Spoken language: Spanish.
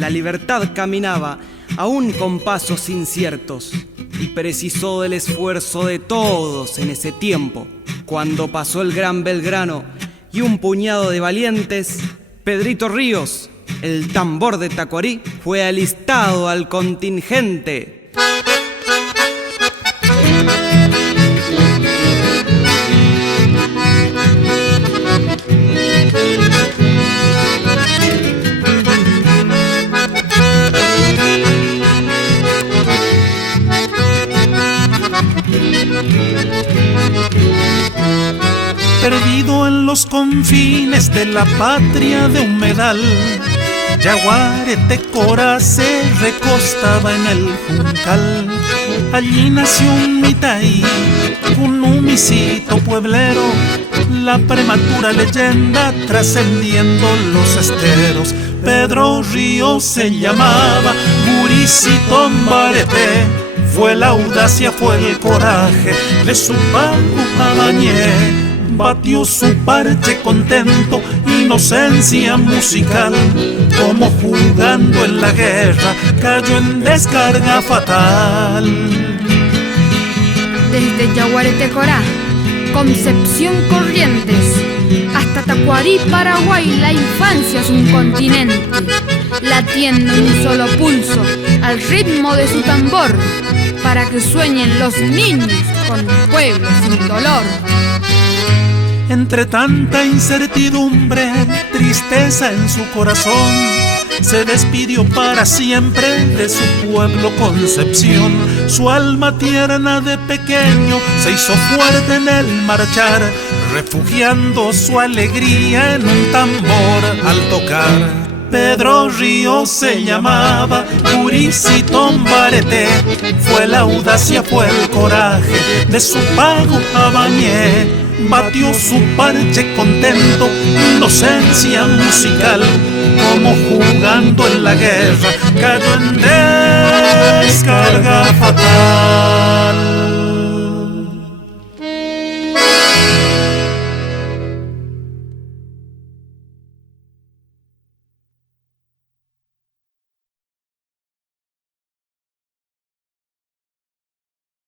la libertad caminaba, aún con pasos inciertos, y precisó del esfuerzo de todos en ese tiempo. Cuando pasó el gran Belgrano y un puñado de valientes, Pedrito Ríos, el tambor de Tacuarí, fue alistado al contingente. Perdido en los confines de la patria de humedal, Yaguareté Corá se recostaba en el juncal. Allí nació un mitaí, un humicito pueblero, la prematura leyenda trascendiendo los esteros. Pedro Ríos se llamaba, Muricito Mbareté. Fue la audacia, fue el coraje de su pago Abañé. Batió su parche contento, inocencia musical. Como jugando en la guerra, cayó en descarga fatal. Desde Yaguareté Corá, Concepción Corrientes, hasta Tacuarí, Paraguay, la infancia es un continente, latiendo en un solo pulso, al ritmo de su tambor, para que sueñen los niños con un pueblo sin dolor. Entre tanta incertidumbre, tristeza en su corazón, se despidió para siempre de su pueblo Concepción. Su alma tierna de pequeño se hizo fuerte en el marchar, refugiando su alegría en un tambor al tocar. Pedro Ríos se llamaba, Muricito Mbareté. Fue la audacia, fue el coraje de su pago Abañé. Batió su parche contento, inocencia musical. Como jugando en la guerra, cayó en descarga fatal.